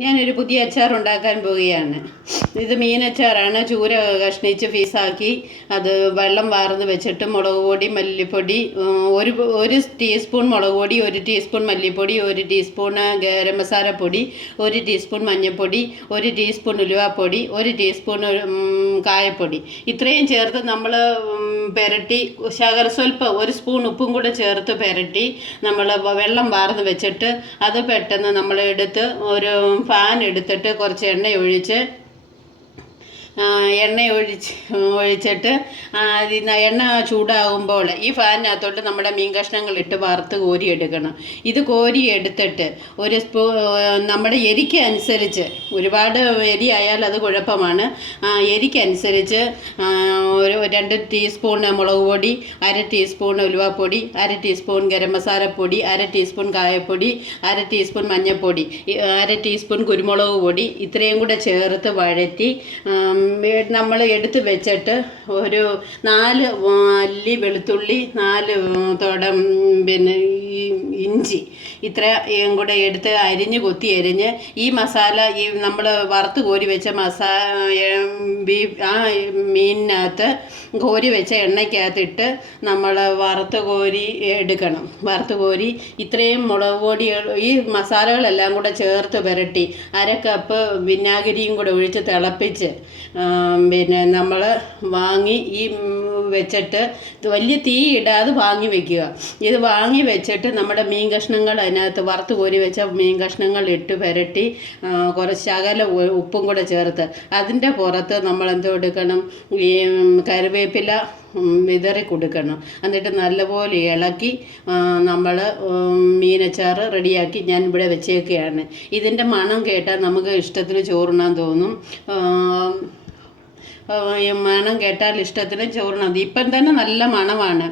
ഞാനൊരു പുതിയ അച്ചാർ ഉണ്ടാക്കാൻ പോവുകയാണ്. ഇത് മീനച്ചാറാണ്. ചൂര കഷ്ണിച്ച് പീസാക്കി അത് വെള്ളം വാർന്ന് വെച്ചിട്ട് മുളക് പൊടി, മല്ലിപ്പൊടി, ഒരു ടീസ്പൂൺ മുളക് പൊടി, 1 ടീസ്പൂൺ മല്ലിപ്പൊടി, 1 ടീസ്പൂൺ ഗരം മസാലപ്പൊടി, 1 ടീസ്പൂൺ മഞ്ഞൾപ്പൊടി, 1 ടീസ്പൂൺ ഉലുവാപ്പൊടി, 1 ടീസ്പൂൺ കായപ്പൊടി, ഇത്രയും ചേർത്ത് നമ്മൾ പുരട്ടി സ്വല്പം 1 സ്പൂൺ ഉപ്പും കൂടെ ചേർത്ത് പുരട്ടി നമ്മൾ വെള്ളം വാർന്ന് വെച്ചിട്ട് അത് പെട്ടെന്ന് നമ്മൾ എടുത്ത് ഒരു ഫാൻ എടുത്തിട്ട് കുറച്ച് ഒഴിച്ചിട്ട് എണ്ണ ചൂടാകുമ്പോൾ ഈ ഫാനിനകത്തോട്ട് നമ്മുടെ മീൻ കഷ്ണങ്ങൾ ഇട്ട് വറുത്ത് കോരിയെടുക്കണം. ഇത് കോരിയെടുത്തിട്ട് ഒരു നമ്മുടെ എരിക്ക് അനുസരിച്ച്, ഒരുപാട് എരി ആയാൽ അത് കുഴപ്പമാണ്. എരിക്കനുസരിച്ച് ഒരു 2 ടീസ്പൂൺ മുളക് പൊടി, 1/2 ടീസ്പൂൺ ഉലുവാപ്പൊടി, 1/2 ടീസ്പൂൺ ഗരം മസാലപ്പൊടി, 1/2 ടീസ്പൂൺ കായപ്പൊടി, 1/2 ടീസ്പൂൺ മഞ്ഞൾപ്പൊടി, 1/2 ടീസ്പൂൺ കുരുമുളക് പൊടി, ഇത്രയും കൂടെ ചേർത്ത് വഴറ്റി നമ്മൾ എടുത്ത് വെച്ചിട്ട് ഒരു 4 അല്ലി വെളുത്തുള്ളി, 4 തുടം ഇഞ്ചി ഇത്രയും കൂടെ എടുത്ത് കൊത്തി അരിഞ്ഞ് ഈ മസാല, ഈ നമ്മൾ വറുത്ത് കോരി വെച്ച മീനിനകത്ത് കോരി വെച്ച എണ്ണയ്ക്കകത്തിട്ട് നമ്മൾ വറുത്ത് കോരി എടുക്കണം. വറുത്ത് കോരി ഇത്രയും മുളക് പൊടി, ഈ മസാലകളെല്ലാം കൂടെ ചേർത്ത് പുരട്ടി 1/2 കപ്പ് വിനാഗിരിയും കൂടെ ഒഴിച്ച് തിളപ്പിച്ച് നമ്മൾ വാങ്ങി ഈ വെച്ചിട്ട് വലിയ തീ ഇടാതെ വാങ്ങി വെക്കുക. ഇത് വാങ്ങി വെച്ചിട്ട് നമ്മുടെ മീൻ കഷ്ണങ്ങൾ അതിനകത്ത് വറുത്ത് കോരി വെച്ച മീൻ കഷ്ണങ്ങൾ ഇട്ട് പുരട്ടി കുറച്ച് ശകല ഉപ്പും കൂടെ ചേർത്ത് അതിൻ്റെ പുറത്ത് നമ്മൾ എന്തോ എടുക്കണം, ഈ കറിവേപ്പില വിതറി കൊടുക്കണം. എന്നിട്ട് നല്ലപോലെ ഇളക്കി നമ്മൾ മീനച്ചാർ റെഡിയാക്കി ഞാൻ ഇവിടെ വെച്ചേക്കുകയാണ്. ഇതിൻ്റെ മണം കേട്ടാൽ നമുക്ക് ഇഷ്ടത്തിന് ചോറുണ്ണാൻ തോന്നും. മണം കേട്ടാൽ ഇഷ്ടത്തിന് ചോറുണ്ണാൻ. ഇപ്പം തന്നെ നല്ല മണമാണ്.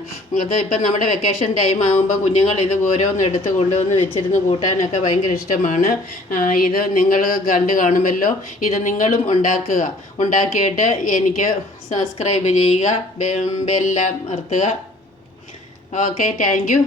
അത് ഇപ്പം നമ്മുടെ വെക്കേഷൻ ടൈം ആകുമ്പോൾ കുഞ്ഞുങ്ങൾ ഇത് ഓരോന്ന് എടുത്ത് കൊണ്ടുവന്ന് വെച്ചിരുന്ന് കൂട്ടാനൊക്കെ ഭയങ്കര ഇഷ്ടമാണ്. ഇത് നിങ്ങൾ കണ്ടു കാണുമല്ലോ. ഇത് നിങ്ങളും ഉണ്ടാക്കുക. ഉണ്ടാക്കിയിട്ട് എനിക്ക് സബ്സ്ക്രൈബ് ചെയ്യുക, ബെല്ലമർത്തുക. Okay, thank you.